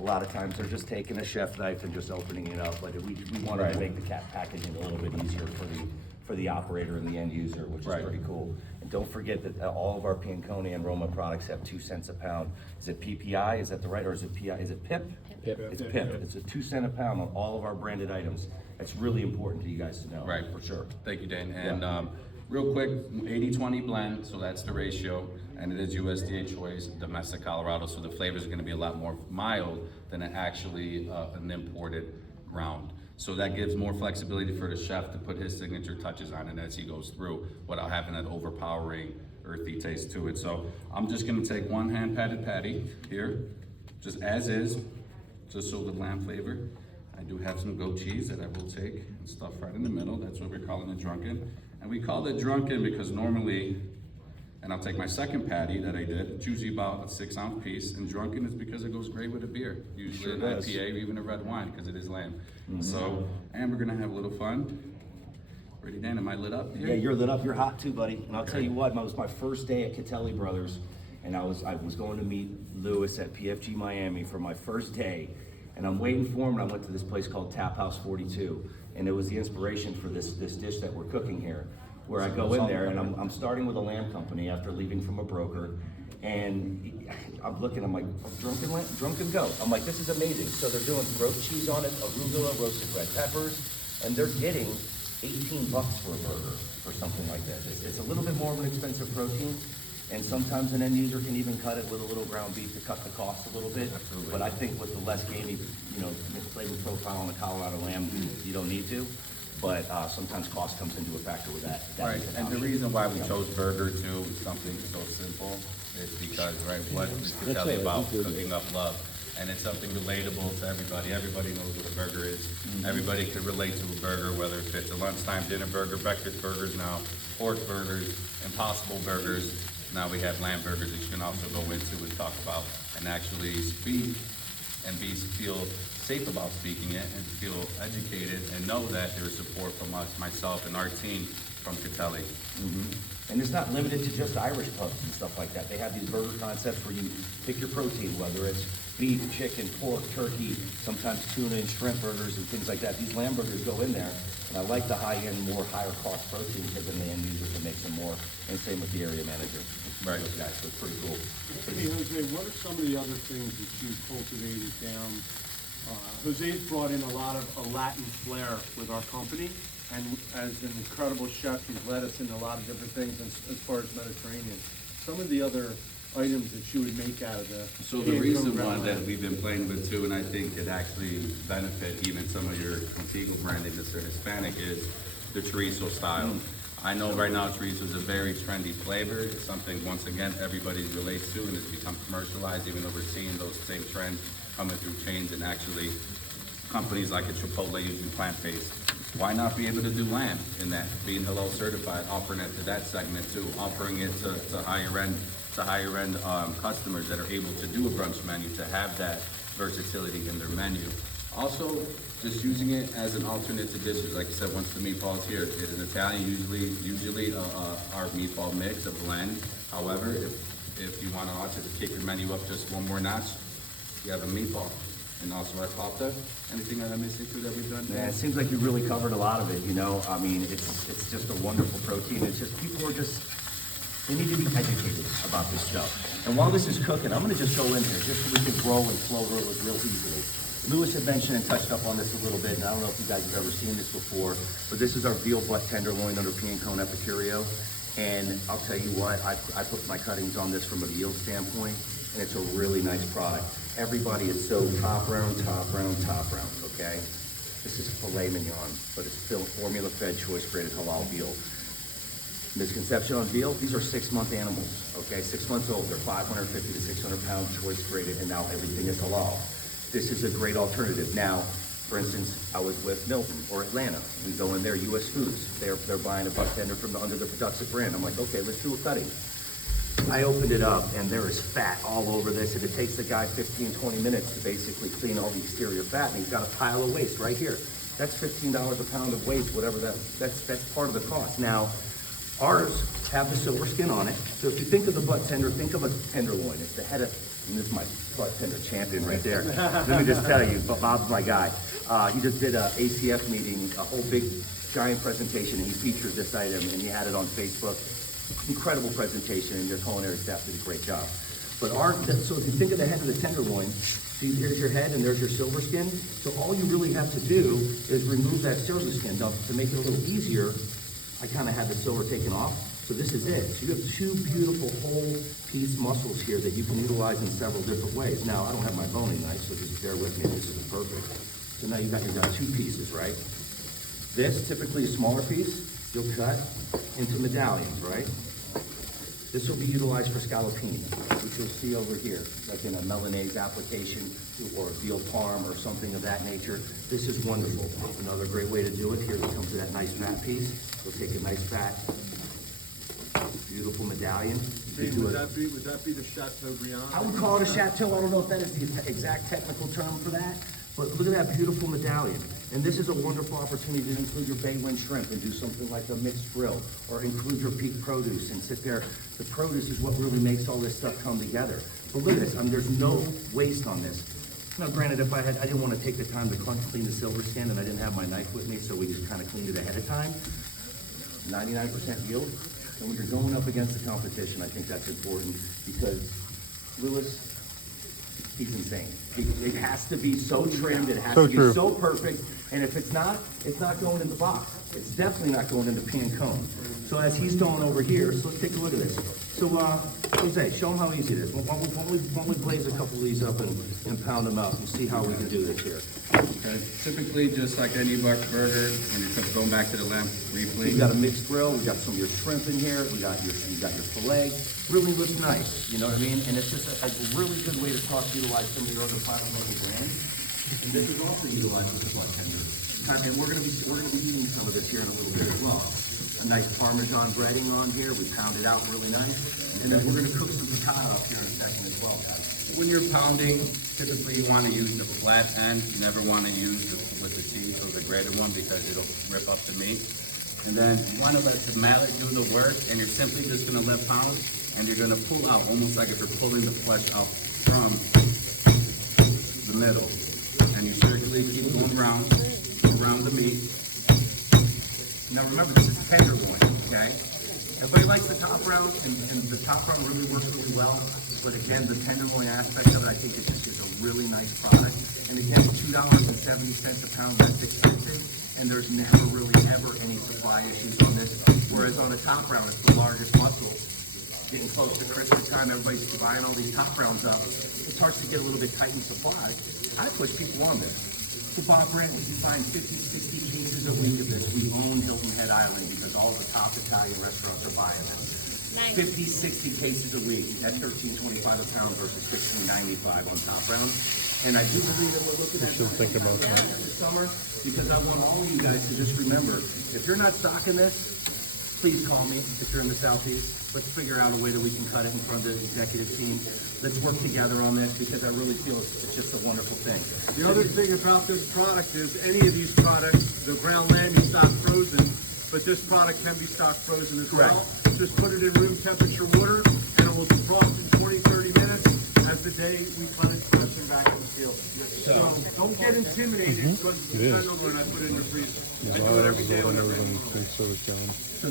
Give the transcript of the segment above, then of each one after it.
A lot of times they're just taking a chef knife and just opening it up, but we wanted to make the packaging a little bit easier for the operator and the end user, which is pretty cool. And don't forget that all of our Piancone and Roma products have 2 cents a pound. Is it PPI? Is that the right, or is it PI? Is it PIP? PIP. It's PIP. It's a 2 cent a pound on all of our branded items. That's really important to you guys to know. Right. For sure. Thank you, Dane. And real quick, 80-20 blend, so that's the ratio, and it is USDA choice, domestic Colorado, so the flavors are gonna be a lot more mild than actually an imported ground. So that gives more flexibility for the chef to put his signature touches on it as he goes through without having that overpowering earthy taste to it. So I'm just gonna take one hand patted patty here, just as is, just so the lamb flavor. I do have some goat cheese that I will take and stuff right in the middle. That's what we're calling it drunken. And we call it drunken because normally, and I'll take my second patty that I did, it's usually about a 6-ounce piece, and drunken is because it goes great with a beer, usually an IPA or even a red wine because it is lamb. So, and we're gonna have a little fun. Ready, Dan? Am I lit up here? Yeah, you're lit up. You're hot too, buddy. And I'll tell you what, it was my first day at Catelli Brothers, and I was going to meet Lewis at PFG Miami for my first day, and I'm waiting for him, and I went to this place called Tap House 42, and it was the inspiration for this dish that we're cooking here, where I go in there, and I'm starting with a lamb company after leaving from a broker, and I'm looking, I'm like, drunken goat. I'm like, this is amazing. So they're doing grilled cheese on it, arugula, roasted red peppers, and they're getting $18 for a burger or something like that. It's a little bit more of an expensive protein, and sometimes an end user can even cut it with a little ground beef to cut the cost a little bit. Absolutely. But I think with the less gamey, flavor profile on the Colorado lamb, you don't need to. But sometimes cost comes into a factor with that. Right, and the reason why we chose burger too, something so simple, is because, right, what is Catelli about? Cooking up love. And it's something relatable to everybody. Everybody knows what a burger is. Everybody can relate to a burger, whether if it's a lunchtime dinner burger, breakfast burgers now, pork burgers, impossible burgers. Now we have lamb burgers that you can also go into and talk about and actually speak and feel safe about speaking it and feel educated and know that there is support from us, myself and our team from Catelli. And it's not limited to just Irish pubs and stuff like that. They have these burger concepts where you pick your protein, whether it's beef, chicken, pork, turkey, sometimes tuna and shrimp burgers and things like that. These lamb burgers go in there, and I like the high-end, more higher cost protein because then the end user can make some more, and same with the area manager. Right. Those guys, so it's pretty cool. Hey, Jose, what are some of the other things that you cultivated down? Jose's brought in a lot of a Latin flair with our company, and as an incredible chef, he's led us into a lot of different things as far as Mediterranean. Some of the other items that you would make out of the... So the recent one that we've been playing with too, and I think could actually benefit even some of your Contigo branding that's Hispanic, is the chorizo style. I know right now chorizo is a very trendy flavor. It's something, once again, everybody relates to, and it's become commercialized, even though we're seeing those same trends coming through chains and actually companies like a Chipotle using plant-based. Why not be able to do lamb in that, being halal certified, offering it to that segment too, offering it to higher end customers that are able to do a brunch menu, to have that versatility in their menu. Also, just using it as an alternate to dishes. Like I said, once the meatball's here, it is Italian, usually our meatball mix, a blend. However, if you want to also kick your menu up just one more notch, you have a meatball. And also our pasta. Anything that I'm missing through that we've done? Yeah, it seems like you really covered a lot of it, I mean, it's just a wonderful protein. It's just, people are just, they need to be educated about this stuff. And while this is cooking, I'm gonna just go in here, just so we can grow and flow real easily. Lewis had mentioned and touched up on this a little bit, and I don't know if you guys have ever seen this before, but this is our veal butt tenderloin under Piancone Epicurio. And I'll tell you what, I put my cuttings on this from a veal standpoint, and it's a really nice product. Everybody is so top round, okay? This is filet mignon, but it's still formula-fed, choice-graded halal veal. Misconception on veal, these are 6-month animals, okay? 6 months old, they're 550 to 600 pounds, choice-graded, and now everything is halal. This is a great alternative. Now, for instance, I was with Milton or Atlanta. We go in there, US Foods. They're buying a buck tender from under the Production brand. I'm like, okay, let's do a cutting. I opened it up, and there is fat all over this, and it takes the guy 15, 20 minutes to basically clean all the exterior fat, and he's got a pile of waste right here. That's $15 a pound of waste, whatever that's part of the cost. Now, ours have the silver skin on it, so if you think of the butt tender, think of a tenderloin. It's the head of And this is my bartender champion right there. Let me just tell you, Bob's my guy. He just did a ACF meeting, a whole big giant presentation, and he featured this item, and he had it on Facebook. Incredible presentation, and your culinary staff did a great job. But so if you think of the head of the tenderloin, see, here's your head and there's your silver skin. So all you really have to do is remove that silver skin. Now, to make it a little easier, I kind of had the silver taken off. So this is it. So you have two beautiful whole piece muscles here that you can utilize in several different ways. Now, I don't have my boning knife, so just bear with me. This isn't perfect. So now you've got two pieces, right? This, typically a smaller piece, you'll cut into medallions, right? This will be utilized for scallopini, which you'll see over here, like in a Milanese application or veal parm or something of that nature. This is wonderful. Another great way to do it. Here we come to that nice fat piece. You'll take a nice fat, beautiful medallion. Would that be the Chateaubriand? I would call it a chateau. I don't know if that is the exact technical term for that, but look at that beautiful medallion. And this is a wonderful opportunity to include your bay winch shrimp and do something like a mixed grill, or include your peak produce and sit there. The produce is what really makes all this stuff come together. But look at this, there's no waste on this. Now granted, if I didn't want to take the time to clean the silver skin, and I didn't have my knife with me, so we just kind of cleaned it ahead of time. 99% yield. And when you're going up against the competition, I think that's important, because Lewis, he's insane. It has to be so trimmed, it has to be so perfect, and if it's not going in the box. It's definitely not going in the pan cone. So as he's going over here, so let's take a look at this. So, Jose, show him how easy it is. Why don't we blaze a couple of these up and pound them up and see how we can do this here. Okay. Typically, just like any burger, when you're going back to the lamb, We've got a mixed grill. We got some of your shrimp in here. You got your fillet. Really looks nice. You know what I mean? And it's just a really good way to utilize some of your other private label brands. And this is also utilized with the blood tender. And we're gonna be eating some of this here in a little bit as well. A nice Parmesan breading on here. We pound it out really nice. And then we're gonna cook some piccata up here in a second as well, guys. When you're pounding, typically you want to use the flat end. You never want to use with the cheese or the grated one, because it'll rip up the meat. And then you want to let the mallet do the work, and you're simply just going to let pound, and you're going to pull out, almost like if you're pulling the flesh out from the middle. And you circulate, keep going around the meat. Now remember, this is tenderloin, okay? Everybody likes the top round, and the top round really works really well. But again, the tenderloin aspect of it, I think it just is a really nice product. And again, $2.70 a pound, that's expensive. And there's never really ever any supply issues on this. Whereas on a top round, it's the largest muscle. Getting close to Christmas time, everybody's buying all these top rounds up. It starts to get a little bit tight in supply. I push people on this. So Bob Brent, we can find 50, 60 cases a week of this. We own Hilton Head Island because all the top Italian restaurants are buying this. 50, 60 cases a week at $13.25 a pound versus $16.95 on top round. And I do believe that we're looking at this summer, because I want all of you guys to just remember, if you're not stocking this, please call me if you're in the Southeast. Let's figure out a way that we can cut it in front of the executive team. Let's work together on this, because I really feel it's just a wonderful thing. The other thing about this product is any of these products, the ground lamb is stocked frozen, but this product can be stocked frozen as well. Just put it in room temperature water, and it will defrost in 20, 30 minutes as the day we cut it fresh and back in the field. So don't get intimidated because it's when I put it in the freezer. I do it every day on everything. So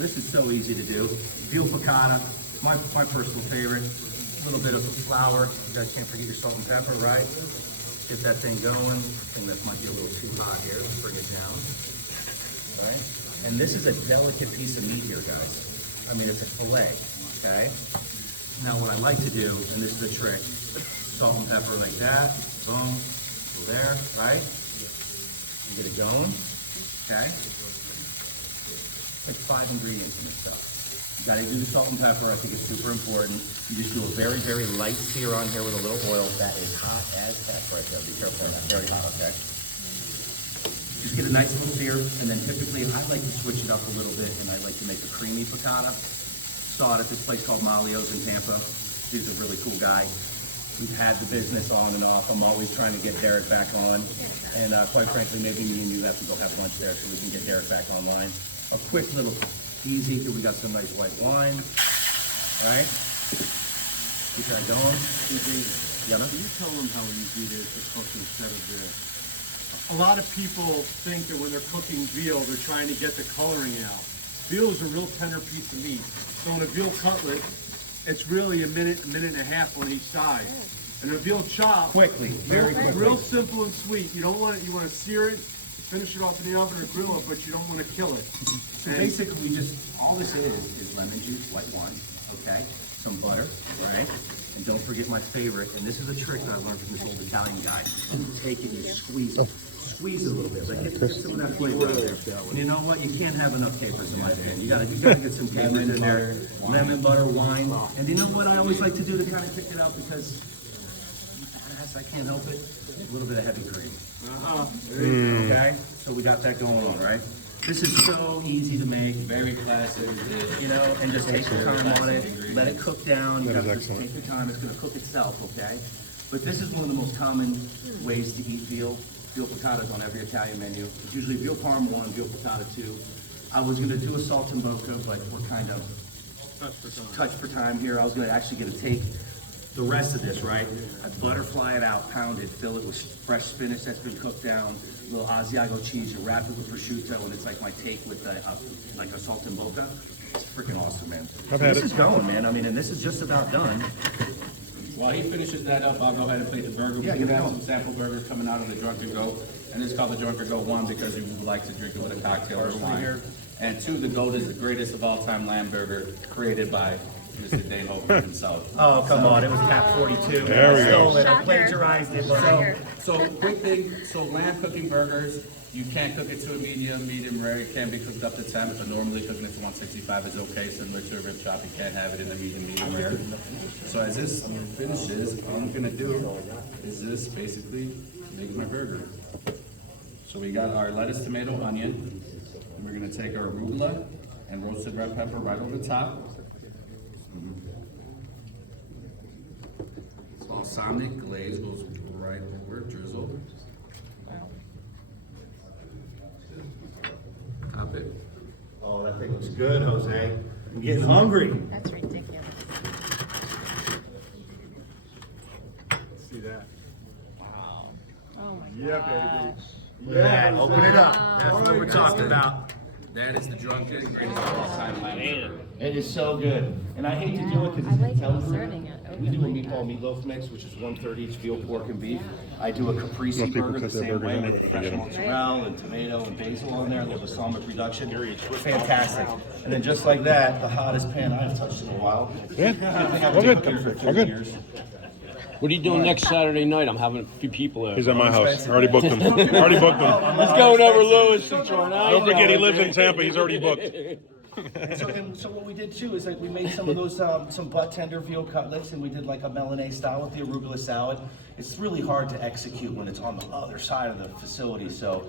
this is so easy to do. Veal piccata, my personal favorite. A little bit of flour. You guys can't forget your salt and pepper, right? Get that thing going. I think that might be a little too hot here. Let's bring it down. All right. And this is a delicate piece of meat here, guys. I mean, it's a fillet, okay? Now what I like to do, and this is the trick, salt and pepper like that, boom, go there, right? You get it going, okay? Like 5 ingredients in this stuff. You gotta do the salt and pepper, I think it's super important. You just do a very, very light sear on here with a little oil. That is hot as heck right there. Be careful of that, very hot, okay? Just get a nice little sear, and then typically I like to switch it up a little bit, and I like to make a creamy piccata. Saw it at this place called Malio's in Tampa. He's a really cool guy. We've had the business on and off. I'm always trying to get Derek back on. And quite frankly, maybe me and you have to go have lunch there so we can get Derek back online. A quick little easy, here we got some nice white wine. All right, keep that going. Yeah, Can you tell them how easy it is to cook instead of this? A lot of people think that when they're cooking veal, they're trying to get the coloring out. Veal is a real tender piece of meat. So in a veal cutlet, it's really a minute and a half on each side. And a veal chop, Quickly, very quickly. real simple and sweet. You don't want it, you want to sear it, finish it off in the oven or grill it, but you don't want to kill it. So basically, all this is lemon juice, white wine, okay? Some butter, right? And don't forget my favorite, and this is a trick that I learned from this old Italian guy. You take it, you squeeze it. Squeeze it a little bit, like get some of that flavor out there. And you know what? You can't have enough capers in my opinion. You gotta get some capers in there. Lemon, butter, wine. And you know what I always like to do to kind of pick it out because I can't help it. A little bit of heavy cream. Okay? So we got that going on, right? This is so easy to make. Very classic. You know, and just take your time on it. Let it cook down. You gotta just take your time. It's gonna cook itself, okay? But this is one of the most common ways to eat veal. Veal piccata on every Italian menu. It's usually veal parm 1, veal piccata 2. I was gonna do a saltimbocca, but we're kind of touch for time here. I was gonna actually get to take the rest of this, right? I butterfly it out, pound it, fill it with fresh spinach that's been cooked down, a little Asiago cheese, you wrap it with prosciutto, and it's like my take with like a saltimbocca. It's freaking awesome, man. This is going, man. I mean, and this is just about done. While he finishes that up, I'll go ahead and plate the burger. Yeah, We do get it have going. some sample burgers coming out of the Drunken Goat. And it's called the Drunken Goat, 1, because you would like to drink it with a cocktail or wine here. And 2, the Goat is the greatest of all time lamb burger created by Mr. Dane Hultgren himself. Oh, come on. It was cap 42. There we go. I plagiarized it, but So quick thing, so lamb cooking burgers, you can't cook it to a medium rare, it can be cooked up to temp, but normally cooking it to 165 is okay, similar to a rib chop, you can't have it in the medium rare. So as this finishes, all I'm gonna do is this basically make my burger. So we got our lettuce, tomato, onion, and we're gonna take our arugula and roasted red pepper right over the top. Balsamic glaze goes right over, drizzle. Top it. oh, that thing looks good, Jose. I'm getting hungry. That's ridiculous. See that? Oh my Yeah, God. baby. Yeah, open it up. That's what we're talking about. That is the Drunken greatest of all time lamb burger. It is so good. And I hate to do it because I like it's Italian. inserting it We do a open like meatball meatloaf mix, which is 1/3 each veal, pork, and beef. I do a caprese burger the same way with fresh mozzarella and tomato and basil on there, a little balsamic reduction. Fantastic. And then just like that, the hottest pan I've touched in a while. Yeah, all good. All good. Years. What are you doing next Saturday night? I'm having a few people there. He's at my house. Already booked him. Already booked him. Let's go over Lewis and Jordan. Don't forget he lives in Tampa. He's already booked. And so what we did too is like we made some of those some butt tender veal cutlets, and we did like a Milanese style with the arugula salad. It's really hard to execute when it's on the other side of the facility, so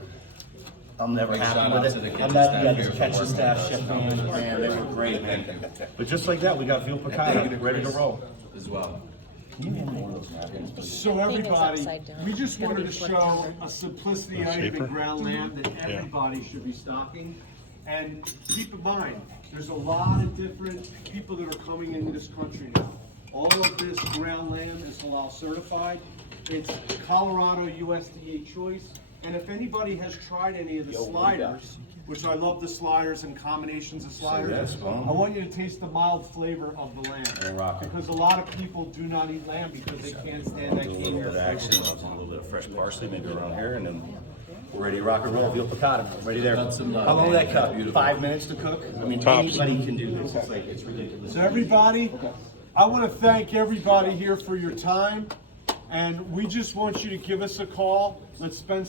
I'm never Big shout happy out with to the it. kitchen I'm not, staff yeah, here this for kitchen working staff, with us. chef man, they were great, man. But just like that, we got veal piccata ready to roll. As well. Can you hand me one of those napkins? So everybody, upside down. we just It's gonna wanted be to flipped show over. a simplicity That's item in safer. ground lamb that everybody should be stocking. And keep in mind, there's a lot of different people that are coming into this country now. All of this ground lamb is halal certified. It's Colorado USDA choice. And if anybody has tried any of the sliders, which I love the sliders and combinations of sliders, yes, well. I want you to taste the mild flavor of the lamb. Because a lot of people do not eat lamb because they can't stand that A little gamey bit of action, a little bit of fresh parsley, maybe around here, and then we're ready to rock and roll. Veal piccata, ready there. Got some, How long will that cut? 5 minutes to cook? I mean, Tops. anybody can do this. It's like, it's ridiculous. So everybody, I want to thank everybody here for your time, and we just want you to give us a call. Let's spend